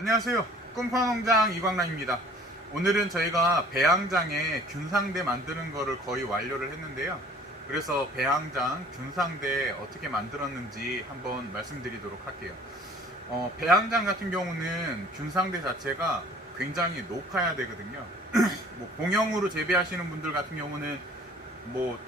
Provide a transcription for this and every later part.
안녕하세요. 꿈파농장 이광란입니다. 오늘은 저희가 배항장에 균상대 만드는 거를 거의 완료를 했는데요. 그래서 배항장, 균상대 어떻게 만들었는지 한번 말씀드리도록 할게요. 배항장 같은 경우는 균상대 자체가 굉장히 높아야 되거든요. 뭐 공용으로 재배하시는 분들 같은 경우는 뭐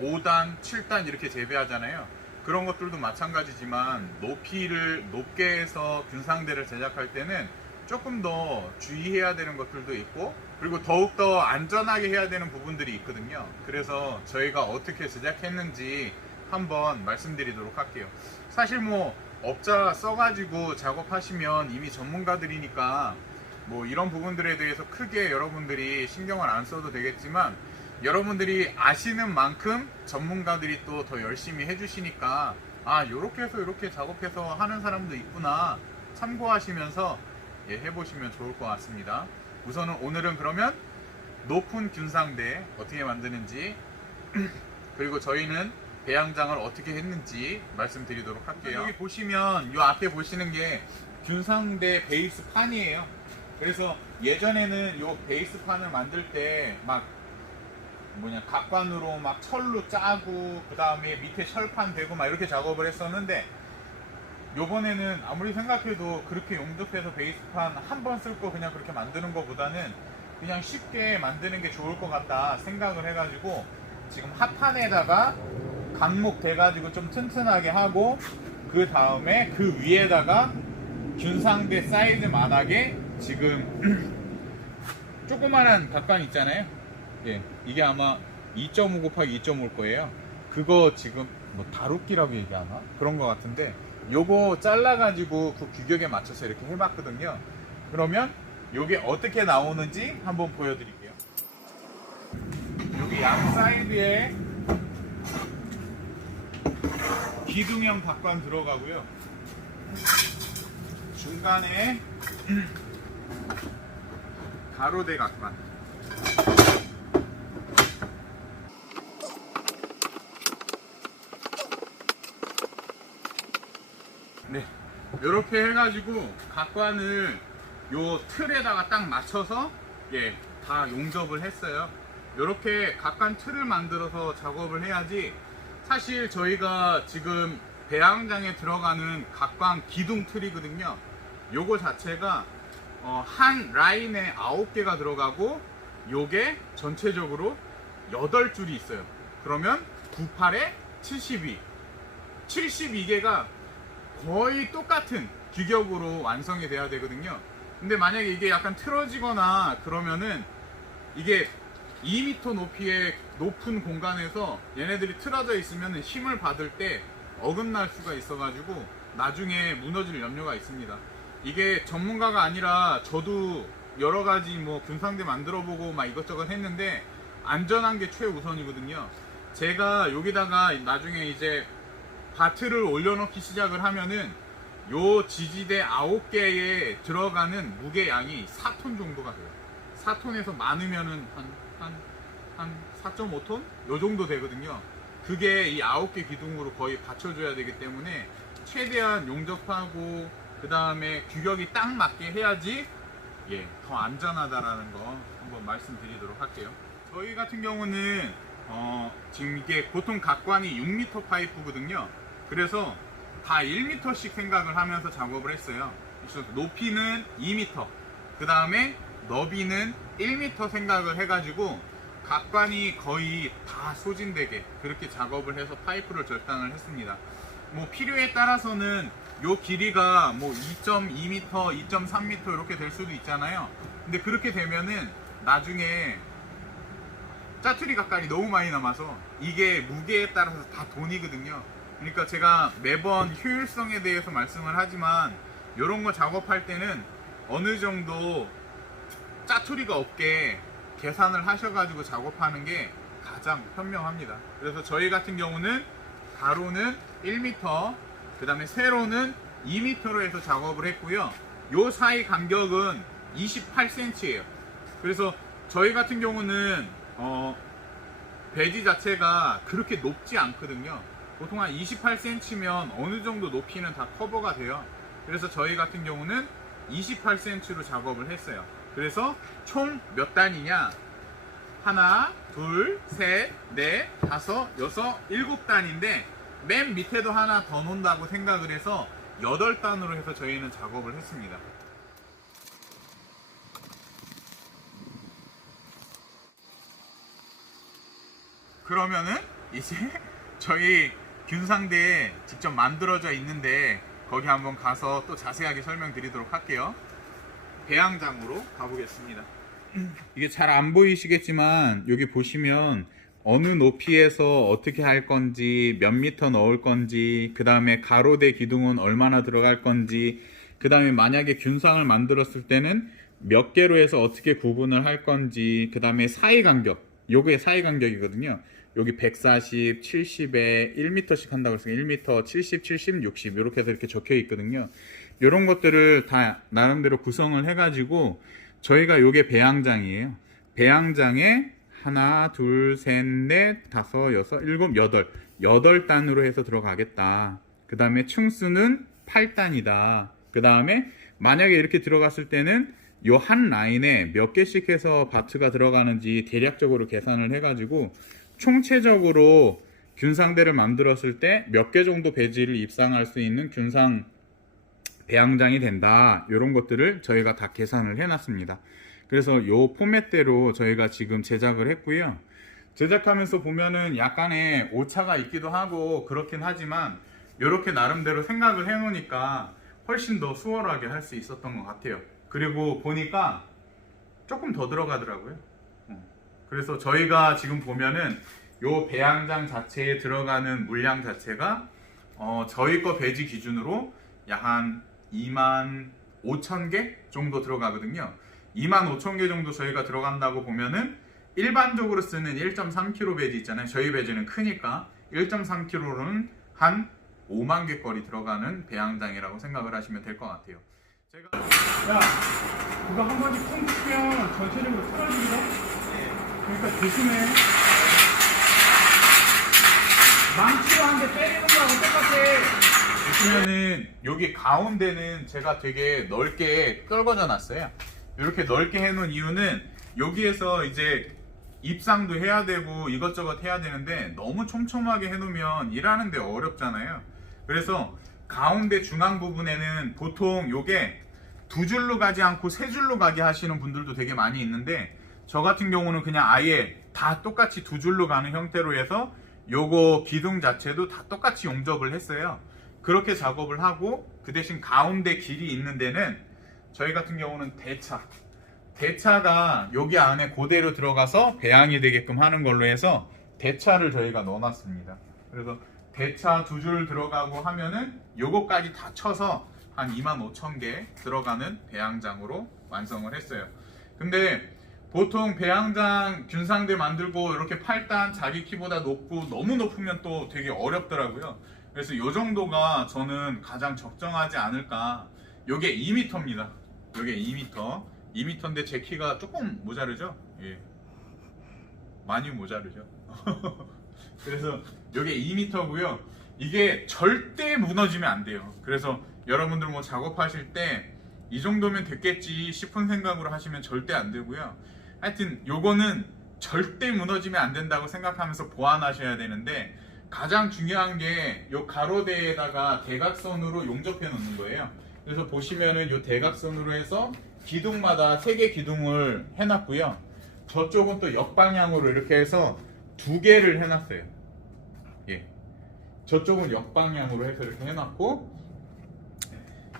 5단, 7단 이렇게 재배하잖아요. 그런 것들도 마찬가지지만 높이를 높게 해서 균상대를 제작할 때는 조금 더 주의해야 되는 것들도 있고, 그리고 더욱더 안전하게 해야 되는 부분들이 있거든요. 그래서 저희가 어떻게 제작했는지 한번 말씀드리도록 할게요. 사실 뭐 업자 써가지고 작업하시면 이미 전문가들이니까 뭐 이런 부분들에 대해서 크게 여러분들이 신경을 안 써도 되겠지만, 여러분들이 아시는 만큼 전문가들이 또 더 열심히 해주시니까 요렇게 해서 이렇게 작업해서 하는 사람도 있구나 참고하시면서 해보시면 좋을 것 같습니다. 우선은 오늘은 그러면 높은 균상대 어떻게 만드는지 그리고 저희는 배양장을 어떻게 했는지 말씀드리도록 할게요. 여기 보시면 이 앞에 보시는 게 균상대 베이스 판이에요. 그래서 예전에는 이 베이스 판을 만들 때 각관으로 막 철로 짜고 그 다음에 밑에 철판 대고 막 이렇게 작업을 했었는데, 요번에는 아무리 생각해도 그렇게 용접해서 베이스판 한 번 쓸 거 그냥 그렇게 만드는 것보다는 그냥 쉽게 만드는 게 좋을 것 같다 생각을 해가지고 지금 합판에다가 강목 대가지고 좀 튼튼하게 하고, 그 다음에 그 위에다가 균상대 사이즈만하게 지금 조그만한 각관 있잖아요. 이게 아마 2.5 곱하기 2.5일 거예요. 그거 지금 뭐 다루기라고 얘기하나? 그런 거 같은데 요거 잘라가지고 그 규격에 맞춰서 이렇게 해봤거든요. 그러면 요게 어떻게 나오는지 한번 보여드릴게요. 여기 양 사이드에 기둥형 각관 들어가고요. 중간에 가로대 각관. 네, 이렇게 해가지고 각관을 요 틀에다가 딱 맞춰서 다 용접을 했어요. 이렇게 각관 틀을 만들어서 작업을 해야지. 사실 저희가 지금 배양장에 들어가는 각관 기둥 틀이거든요. 요거 자체가 한 라인에 9개가 들어가고 요게 전체적으로 8줄이 있어요. 그러면 98에 72, 72개가 거의 똑같은 규격으로 완성이 돼야 되거든요. 근데 만약에 이게 약간 틀어지거나 그러면은 이게 2m 높이의 높은 공간에서 얘네들이 틀어져 있으면 힘을 받을 때 어긋날 수가 있어가지고 나중에 무너질 염려가 있습니다. 이게 전문가가 아니라 저도 여러가지 뭐 균상대 만들어보고 막 이것저것 했는데 안전한 게 최우선이거든요. 제가 여기다가 나중에 이제 바트를 올려놓기 시작을 하면은 요 지지대 9개에 들어가는 무게양이 4톤 정도가 돼요. 4톤에서 많으면은 한 4.5톤? 요 정도 되거든요. 그게 이 9개 기둥으로 거의 받쳐줘야 되기 때문에 최대한 용접하고 그 다음에 규격이 딱 맞게 해야지 더 안전하다라는 거 한번 말씀드리도록 할게요. 저희 같은 경우는 지금 이게 보통 각관이 6m 파이프거든요. 그래서 다 1m씩 생각을 하면서 작업을 했어요. 높이는 2m, 그 다음에 너비는 1m 생각을 해가지고 각관이 거의 다 소진되게 그렇게 작업을 해서 파이프를 절단을 했습니다. 뭐 필요에 따라서는 요 길이가 뭐 2.2m, 2.3m 이렇게 될 수도 있잖아요. 근데 그렇게 되면은 나중에 짜투리 각관이 너무 많이 남아서 이게 무게에 따라서 다 돈이거든요. 그러니까 제가 매번 효율성에 대해서 말씀을 하지만 이런 거 작업할 때는 어느 정도 짜투리가 없게 계산을 하셔가지고 작업하는 게 가장 현명합니다. 그래서 저희 같은 경우는 가로는 1m, 그 다음에 세로는 2m로 해서 작업을 했고요. 요 사이 간격은 28cm예요. 그래서 저희 같은 경우는 배지 자체가 그렇게 높지 않거든요. 보통 한 28cm면 어느 정도 높이는 다 커버가 돼요. 그래서 저희 같은 경우는 28cm로 작업을 했어요. 그래서 총 몇 단이냐? 하나, 둘, 셋, 넷, 다섯, 여섯, 일곱 단인데 맨 밑에도 하나 더 놓는다고 생각을 해서 8단으로 해서 저희는 작업을 했습니다. 그러면은 이제 저희 균상대에 직접 만들어져 있는데 거기 한번 가서 또 자세하게 설명드리도록 할게요. 배양장으로 가보겠습니다. 이게 잘 안 보이시겠지만 여기 보시면 어느 높이에서 어떻게 할 건지, 몇 미터 넣을 건지, 그 다음에 가로대 기둥은 얼마나 들어갈 건지, 그 다음에 만약에 균상을 만들었을 때는 몇 개로 해서 어떻게 구분을 할 건지, 그 다음에 사이 간격, 요게 사이 간격이거든요. 여기 140, 70에 1m씩 한다고 해서 1m, 70, 70, 60 이렇게 해서 이렇게 적혀 있거든요. 이런 것들을 다 나름대로 구성을 해가지고 저희가 요게 배양장이에요. 배양장에 하나, 둘, 셋, 넷, 다섯, 여섯, 일곱, 여덟 8단으로 해서 들어가겠다. 그 다음에 층수는 8단이다. 그 다음에 만약에 이렇게 들어갔을 때는 요 한 라인에 몇 개씩 해서 바트가 들어가는지 대략적으로 계산을 해가지고 총체적으로 균상대를 만들었을 때 몇 개 정도 배지를 입상할 수 있는 균상 배양장이 된다. 이런 것들을 저희가 다 계산을 해놨습니다. 그래서 요 포맷대로 저희가 지금 제작을 했고요. 제작하면서 보면은 약간의 오차가 있기도 하고 그렇긴 하지만 이렇게 나름대로 생각을 해놓으니까 훨씬 더 수월하게 할 수 있었던 것 같아요. 그리고 보니까 조금 더 들어가더라고요. 그래서 저희가 지금 보면은 요 배양장 자체에 들어가는 물량 자체가 저희 거 배지 기준으로 약 한 25,000개 정도 들어가거든요. 25,000개 정도 저희가 들어간다고 보면은 일반적으로 쓰는 1.3kg 배지 있잖아요. 저희 배지는 크니까 1.3kg는 한 5만 개 거리 들어가는 배양장이라고 생각을 하시면 될 것 같아요. 제가 이거 한 번씩 쿵 치면 전체적으로 사라집니다. 그러니까 조심해. 망치로 한 대 때리는 거하고 똑같아. 보시면은 여기 가운데는 제가 되게 넓게 떨궈져 놨어요. 이렇게 넓게 해놓은 이유는 여기에서 이제 입상도 해야 되고 이것저것 해야 되는데 너무 촘촘하게 해놓으면 일하는데 어렵잖아요. 그래서 가운데 중앙 부분에는 보통 요게 2줄로 가지 않고 3줄로 가게 하시는 분들도 되게 많이 있는데 저 같은 경우는 그냥 아예 다 똑같이 2줄로 가는 형태로 해서 요거 기둥 자체도 다 똑같이 용접을 했어요. 그렇게 작업을 하고 그 대신 가운데 길이 있는 데는 저희 같은 경우는 대차가 여기 안에 그대로 들어가서 배양이 되게끔 하는 걸로 해서 대차를 저희가 넣어놨습니다. 그래서 대차 2줄 들어가고 하면은 요거까지 다 쳐서 한 25,000개 들어가는 배양장으로 완성을 했어요. 근데 보통 배양장 균상대 만들고 이렇게 8단 자기 키보다 높고 너무 높으면 또 되게 어렵더라고요. 그래서 요 정도가 저는 가장 적정하지 않을까. 요게 2m입니다. 요게 2m. 2m인데 제 키가 조금 모자르죠? 예. 많이 모자르죠. 그래서 요게 2m고요. 이게 절대 무너지면 안 돼요. 그래서 여러분들 뭐 작업하실 때 이 정도면 됐겠지 싶은 생각으로 하시면 절대 안 되고요. 하여튼 요거는 절대 무너지면 안 된다고 생각하면서 보완하셔야 되는데 가장 중요한 게 요 가로대에다가 대각선으로 용접해 놓는 거예요. 그래서 보시면은 요 대각선으로 해서 기둥마다 3개 기둥을 해놨고요. 저쪽은 또 역방향으로 이렇게 해서 2개를 해놨어요. 예. 저쪽은 역방향으로 해서 이렇게 해놨고,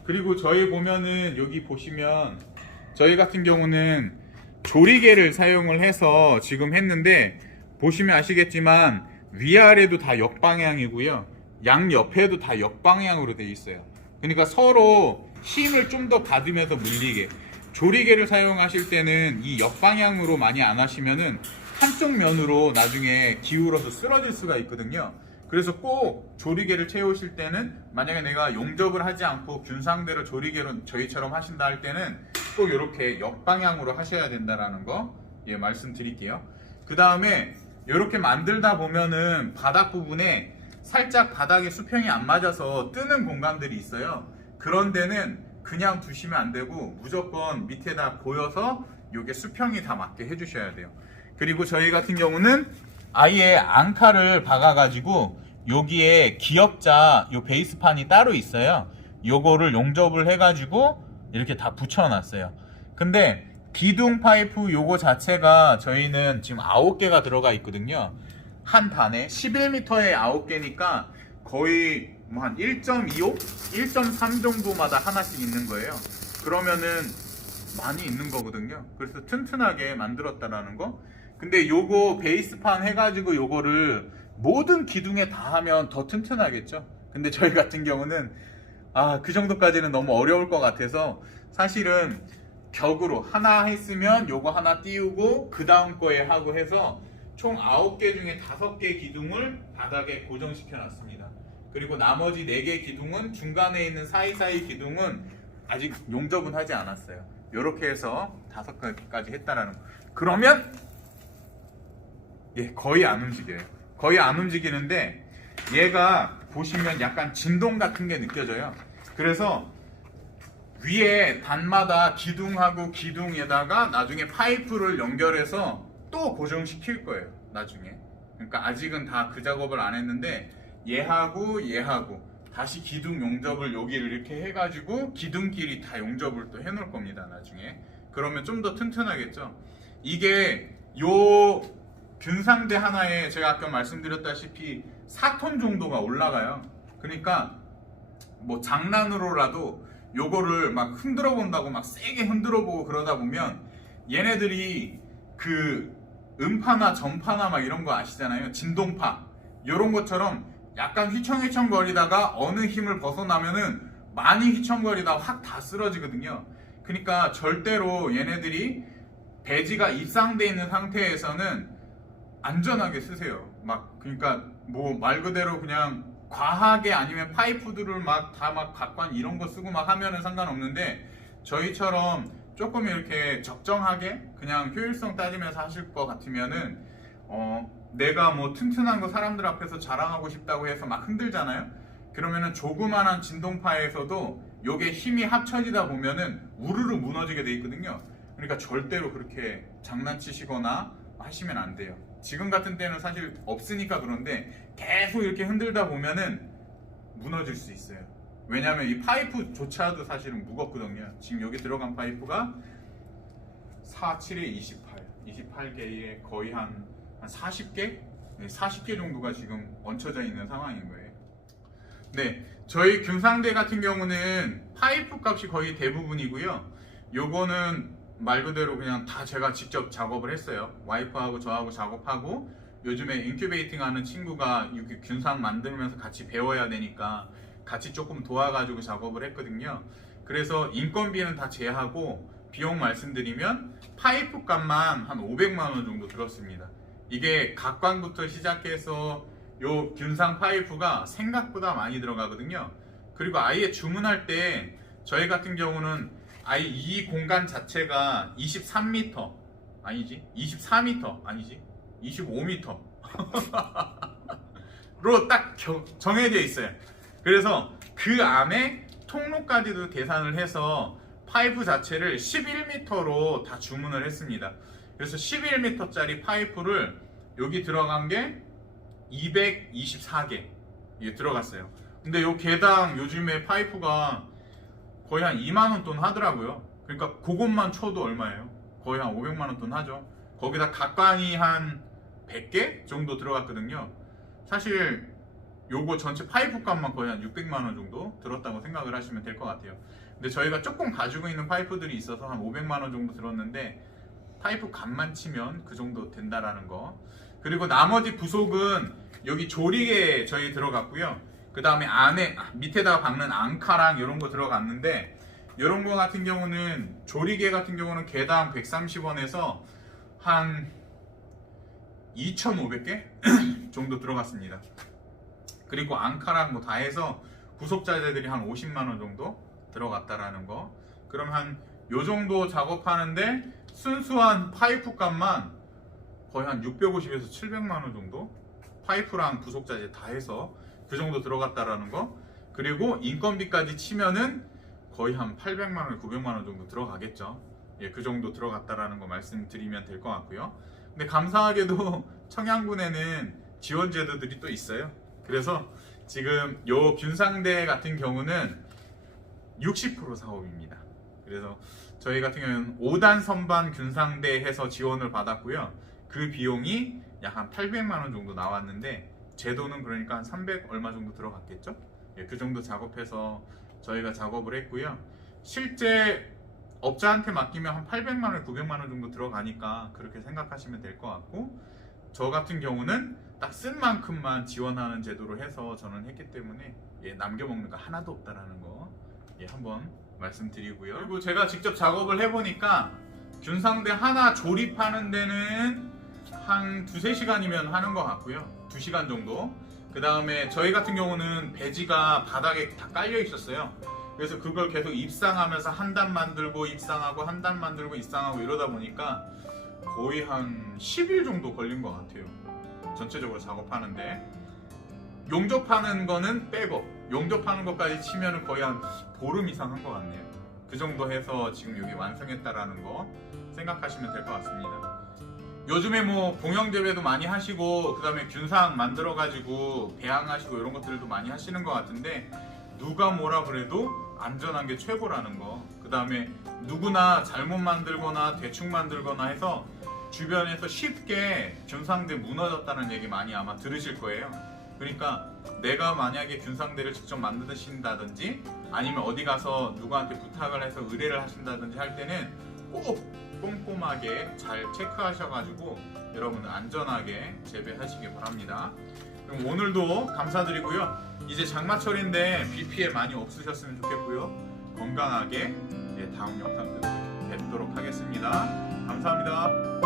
그리고 저희 보면은 여기 보시면 저희 같은 경우는 조리개를 사용을 해서 지금 했는데 보시면 아시겠지만 위아래도 다 역방향이고요. 양옆에도 다 역방향으로 되어 있어요. 그러니까 서로 힘을 좀 더 받으면서 물리게. 조리개를 사용하실 때는 이 역방향으로 많이 안 하시면은 한쪽 면으로 나중에 기울어서 쓰러질 수가 있거든요. 그래서 꼭 조리개를 채우실 때는 만약에 내가 용접을 하지 않고 균상대로 조리개로 저희처럼 하신다 할 때는 꼭 이렇게 역방향으로 하셔야 된다라는 거 말씀드릴게요. 그 다음에 이렇게 만들다 보면은 바닥 부분에 살짝 바닥에 수평이 안 맞아서 뜨는 공간들이 있어요. 그런 데는 그냥 두시면 안 되고 무조건 밑에다 보여서 요게 수평이 다 맞게 해주셔야 돼요. 그리고 저희 같은 경우는 아예 앙카를 박아가지고 여기에 기역자 요 베이스판이 따로 있어요. 요거를 용접을 해가지고 이렇게 다 붙여놨어요. 근데 기둥 파이프 요거 자체가 저희는 지금 9개가 들어가 있거든요. 한 단에 11m에 9개니까 거의 뭐 한 1.25? 1.3 정도마다 하나씩 있는 거예요. 그러면은 많이 있는 거거든요. 그래서 튼튼하게 만들었다라는 거. 근데 요거 베이스판 해가지고 요거를 모든 기둥에 다 하면 더 튼튼하겠죠. 근데 저희 같은 경우는 그 정도까지는 너무 어려울 것 같아서 사실은 격으로 하나 했으면 요거 하나 띄우고 그 다음 거에 하고 해서 총 9개 중에 5개 기둥을 바닥에 고정시켜 놨습니다. 그리고 나머지 4개 기둥은 중간에 있는 사이사이 기둥은 아직 용접은 하지 않았어요. 요렇게 해서 5개까지 했다라는 거. 그러면 거의 안 움직여요. 거의 안 움직이는데 얘가 보시면 약간 진동 같은 게 느껴져요. 그래서 위에 단마다 기둥하고 기둥에다가 나중에 파이프를 연결해서 또 고정시킬 거예요. 나중에. 그러니까 아직은 다 그 작업을 안 했는데 얘하고 다시 기둥 용접을 여기를 이렇게 해가지고 기둥끼리 다 용접을 또 해놓을 겁니다. 나중에. 그러면 좀 더 튼튼하겠죠. 이게 요 균상대 하나에 제가 아까 말씀드렸다시피 4톤 정도가 올라가요. 그러니까 뭐 장난으로라도 요거를 막 흔들어 본다고 막 세게 흔들어 보고 그러다 보면 얘네들이 그 음파나 전파나 막 이런 거 아시잖아요. 진동파 요런 것처럼 약간 휘청휘청 거리다가 어느 힘을 벗어나면은 많이 휘청거리다 확 다 쓰러지거든요. 그러니까 절대로 얘네들이 배지가 입상돼 있는 상태에서는 안전하게 쓰세요. 막 그러니까 뭐 말 그대로 그냥 과하게 아니면 파이프들을 막 다 막 각관 이런 거 쓰고 막 하면은 상관없는데 저희처럼 조금 이렇게 적정하게 그냥 효율성 따지면서 하실 것 같으면은 내가 뭐 튼튼한 거 사람들 앞에서 자랑하고 싶다고 해서 막 흔들잖아요. 그러면은 조그만한 진동파에서도 요게 힘이 합쳐지다 보면은 우르르 무너지게 돼 있거든요. 그러니까 절대로 그렇게 장난치시거나 하시면 안 돼요. 지금 같은 때는 사실 없으니까 그런데 계속 이렇게 흔들다 보면은 무너질 수 있어요. 왜냐면 이 파이프조차도 사실은 무겁거든요. 지금 여기 들어간 파이프가 4, 7에 28, 28개에 거의 한 40개? 네, 40개 정도가 지금 얹혀져 있는 상황인 거예요. 네, 저희 균상대 같은 경우는 파이프 값이 거의 대부분이고요. 요거는 말 그대로 그냥 다 제가 직접 작업을 했어요. 와이프하고 저하고 작업하고 요즘에 인큐베이팅 하는 친구가 이렇게 균상 만들면서 같이 배워야 되니까 같이 조금 도와가지고 작업을 했거든요. 그래서 인건비는 다 제하고 비용 말씀드리면 파이프 값만 한 500만 원 정도 들었습니다. 이게 각광부터 시작해서 요 균상 파이프가 생각보다 많이 들어가거든요. 그리고 아예 주문할 때 저희 같은 경우는 아예 이 공간 자체가 23m 아니지 24m 아니지 25m 로 딱 정해져 있어요. 그래서 그 안에 통로까지도 계산을 해서 파이프 자체를 11m로 다 주문을 했습니다. 그래서 11m짜리 파이프를 여기 들어간 게 224개 이게 들어갔어요. 근데 요 개당 요즘에 파이프가 거의 한 2만원 돈 하더라고요. 그러니까 그것만 쳐도 얼마예요? 거의 한 500만원 돈 하죠. 거기다 각광이 한 100개 정도 들어갔거든요. 사실 요거 전체 파이프 값만 거의 한 600만원 정도 들었다고 생각을 하시면 될 것 같아요. 근데 저희가 조금 가지고 있는 파이프들이 있어서 한 500만원 정도 들었는데 파이프 값만 치면 그 정도 된다라는 거. 그리고 나머지 부속은 여기 조리개 저희 들어갔고요. 그 다음에 안에 밑에다가 박는 앙카랑 이런 거 들어갔는데 이런 거 같은 경우는 조리개 같은 경우는 개당 130원에서 한 2,500개 정도 들어갔습니다. 그리고 앙카랑 뭐 다 해서 구속자재들이 한 50만원 정도 들어갔다라는 거. 그럼 한 요 정도 작업하는데 순수한 파이프 값만 거의 한 650에서 700만원 정도 파이프랑 부속자재 다 해서 그 정도 들어갔다라는 거. 그리고 인건비까지 치면은 거의 한 800만 원, 900만 원 정도 들어가겠죠. 예, 그 정도 들어갔다라는 거 말씀드리면 될 것 같고요. 근데 감사하게도 청양군에는 지원 제도들이 또 있어요. 그래서 지금 요 균상대 같은 경우는 60% 사업입니다. 그래서 저희 같은 경우는 5단 선반 균상대 해서 지원을 받았고요. 그 비용이 약 한 800만 원 정도 나왔는데 제도는 그러니까 한 300 얼마 정도 들어갔겠죠? 예, 그 정도 작업해서 저희가 작업을 했고요. 실제 업자한테 맡기면 한 800만 원, 900만 원 정도 들어가니까 그렇게 생각하시면 될 것 같고, 저 같은 경우는 딱 쓴 만큼만 지원하는 제도로 해서 저는 했기 때문에 예, 남겨먹는 거 하나도 없다라는 거 예, 한번 말씀드리고요. 그리고 제가 직접 작업을 해보니까 균상대 하나 조립하는 데는 한 2-3시간이면 하는 것 같고요. 2시간 정도. 그 다음에 저희 같은 경우는 배지가 바닥에 다 깔려 있었어요. 그래서 그걸 계속 입상하면서 한 단 만들고 입상하고 한 단 만들고 입상하고 이러다 보니까 거의 한 10일 정도 걸린 것 같아요. 전체적으로 작업하는데 용접하는 거는 빼고 용접하는 것까지 치면은 거의 한 보름 이상 한 것 같네요. 그 정도 해서 지금 여기 완성했다라는 거 생각하시면 될 것 같습니다. 요즘에 뭐 공영재배도 많이 하시고 그 다음에 균상 만들어 가지고 배양하시고 이런 것들도 많이 하시는 것 같은데, 누가 뭐라 그래도 안전한 게 최고라는 거, 그 다음에 누구나 잘못 만들거나 대충 만들거나 해서 주변에서 쉽게 균상대 무너졌다는 얘기 많이 아마 들으실 거예요. 그러니까 내가 만약에 균상대를 직접 만드신다든지 아니면 어디 가서 누구한테 부탁을 해서 의뢰를 하신다든지 할 때는 꼭 꼼꼼하게 잘 체크하셔가지고 여러분들 안전하게 재배하시기 바랍니다. 그럼 오늘도 감사드리고요. 이제 장마철인데 비 피해 많이 없으셨으면 좋겠고요. 건강하게 다음 영상 때 뵙도록 하겠습니다. 감사합니다.